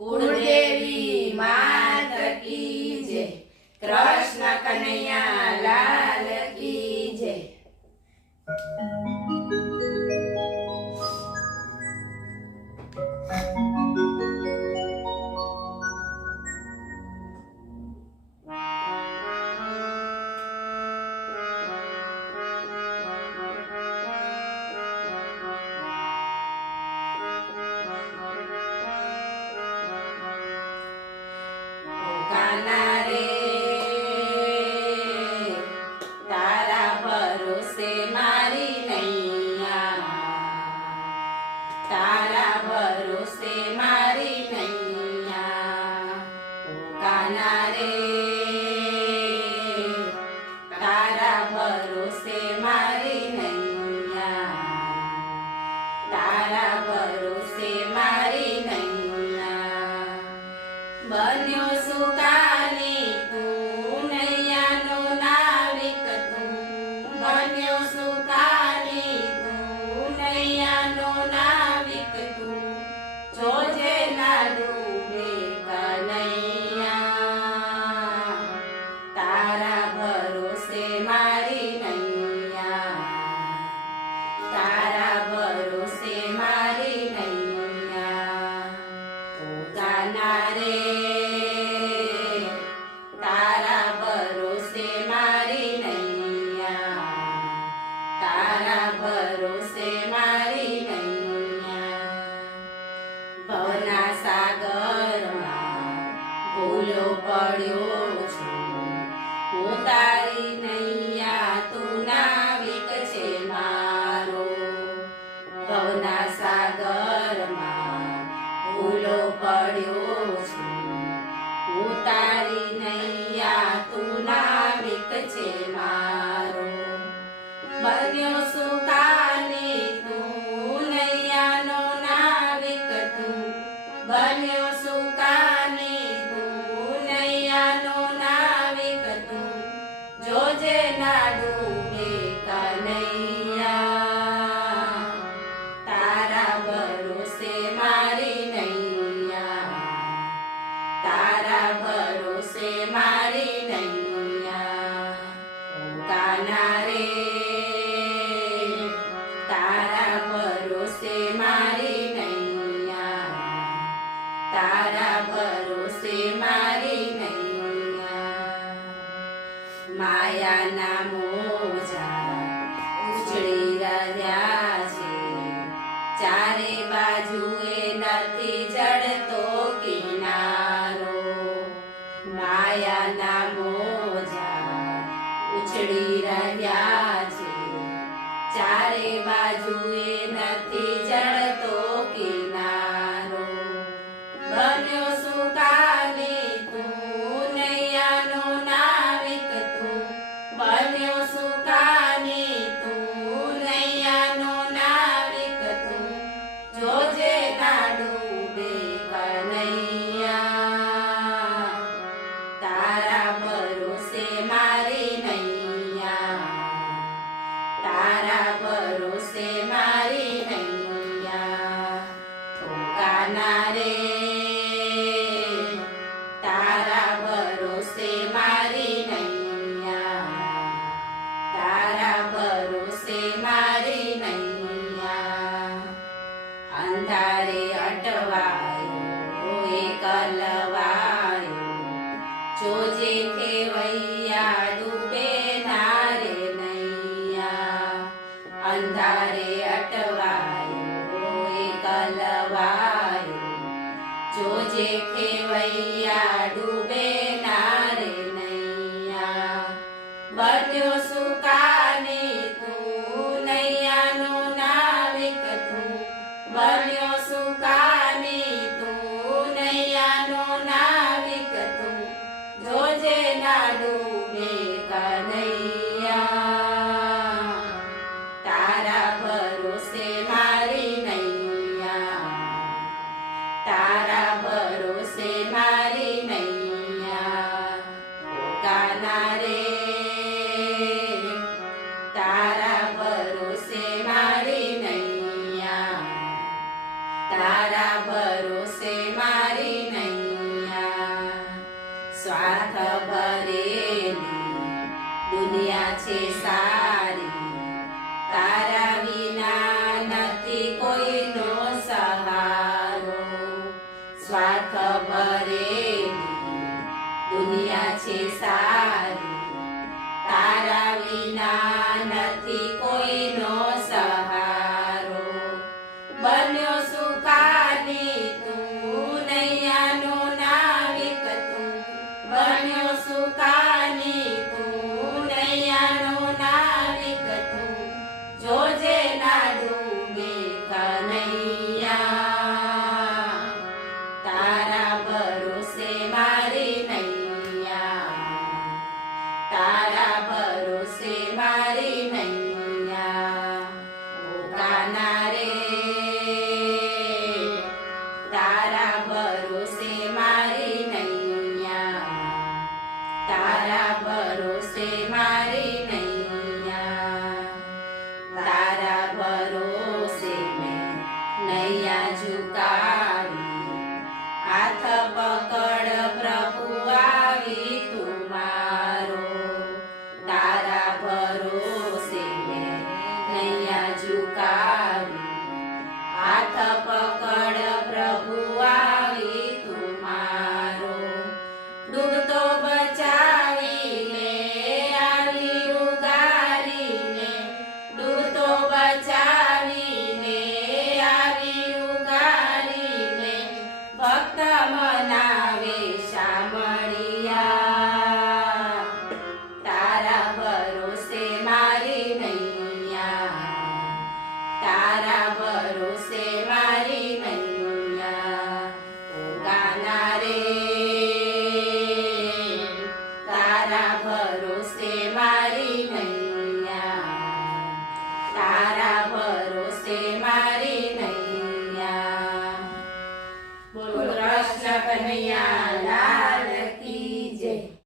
કુળદેવી માત કી જય, કૃષ્ણ કનૈયા લાલ કી જય. કાના રે તારા ભરોસે મારી નૈયા, તારા ભરોસે મારી નૈયા. કાના રે તારા ભરોસે મારી નૈયા, તારા ભરોસે મારી નૈયા. બન્યો સુકાની તું નૈયાનો નાવિક તું, બન્યો સુકાની તું નૈયાનો નાવિક તું. જોજે ના ડૂબે કનૈયા, તારા ભરોસે મારી નૈયા, તારા ભરોસે મારી નૈયા. ઓ કાના રે તારા ભરોસે મારી નૈયા, તારા ભરોસે મારી નૈયા. ભવના સાગરમાં ભૂલો પડ્યો છું, હું તારી નૈયા તું નાવિક છે મારો. ભવના સાગરમાં ભૂલો પડ્યો છું, હું તારી નૈયા તું નાવિક છે મારો. બન્યો સુકાની તું નૈયાનો નાવિક તું, બન્યો સુકાની તું નૈયાનો નાવિક તું. જોજે ના ડૂબે કનૈયા, તારા ભરોસે મારી નૈયા, તારા ભરોસે મારી નૈયા. ઓ કાના રે તારા ભરોસે મારી નૈયા, તારા ભરોસે મારી નૈયા. માયાના મોજા ઉછળી રહ્યા છે, ચારે બાજુએ નથી જડતો કિનારો. માયાના મોજા ઉછળી રહ્યા છે, ચારે બાજુએ નથી જડતો કિનારો. બન્યો સુકાની તું નૈયાનો નાવિક તું, બન્યો સુકાની તું નૈયાનો નાવિક તું. જોજે ના ડૂબે કનૈયા, તારા ભરોસે મારી નૈયા, તારા ભરોસે મારી નૈયા. ઓ કાના રે તારા ભરોસે મારી નૈયા, તારા ભરોસે મારી નૈયા. અંધારે અટવાયો એકલવાયો, જોજે ખેવૈયા ડૂબે ના રે નૈયા. અંધારે અટવાયો એકલવાયો, જોજે ખેવૈયા ડૂબે ના રે નૈયા. બન્યો સુકાની તું નૈયાનો નાવિક તું, બન્યો સુકાની તું નૈયાનો નાવિક તું. જોજે ના ડૂબે કનૈયા, તારા ભરોસે મારી નૈયા, તારા ભરોસે કોઈનો સહારો. સ્વાર્થ ભરેલી દુનિયા છે સારી, તારા વિના નથી કોઈનો સહારો. બન્યો સુખાની તું, નૈયાનો નાવિક તું. બન્યો સુખાની તું, નૈયાનો નાવિક તું. જોજે ના ડૂબે કનૈયા, તારા ભરોસે મારી નૈયા. તારા ભરોસે મારી નૈયા. ઓ કાના રે, તારા ભરોસે મારી નૈયા. તારા ભરોસે મારી નૈયા. તારા ભરોસે મેં નૈયા ઝુકાવી, હાથ પકડ પ્રભુ આવી તું મારો. તારા ભરોસે મેં નૈયા ઝુકાવી, હાથ પકડ પ્રભુ આવી તું મારો. ડૂબતો બચાવી લે, આવી ઉગારી લે. ડૂબતો બચાવી લે, આવી ઉગારી લે. ભક્ત મનાવે શામળિયા, તારા ભરોસે મારી નૈયા. તારા ભરોસે મારી નૈયા. ઓ ગાના રે,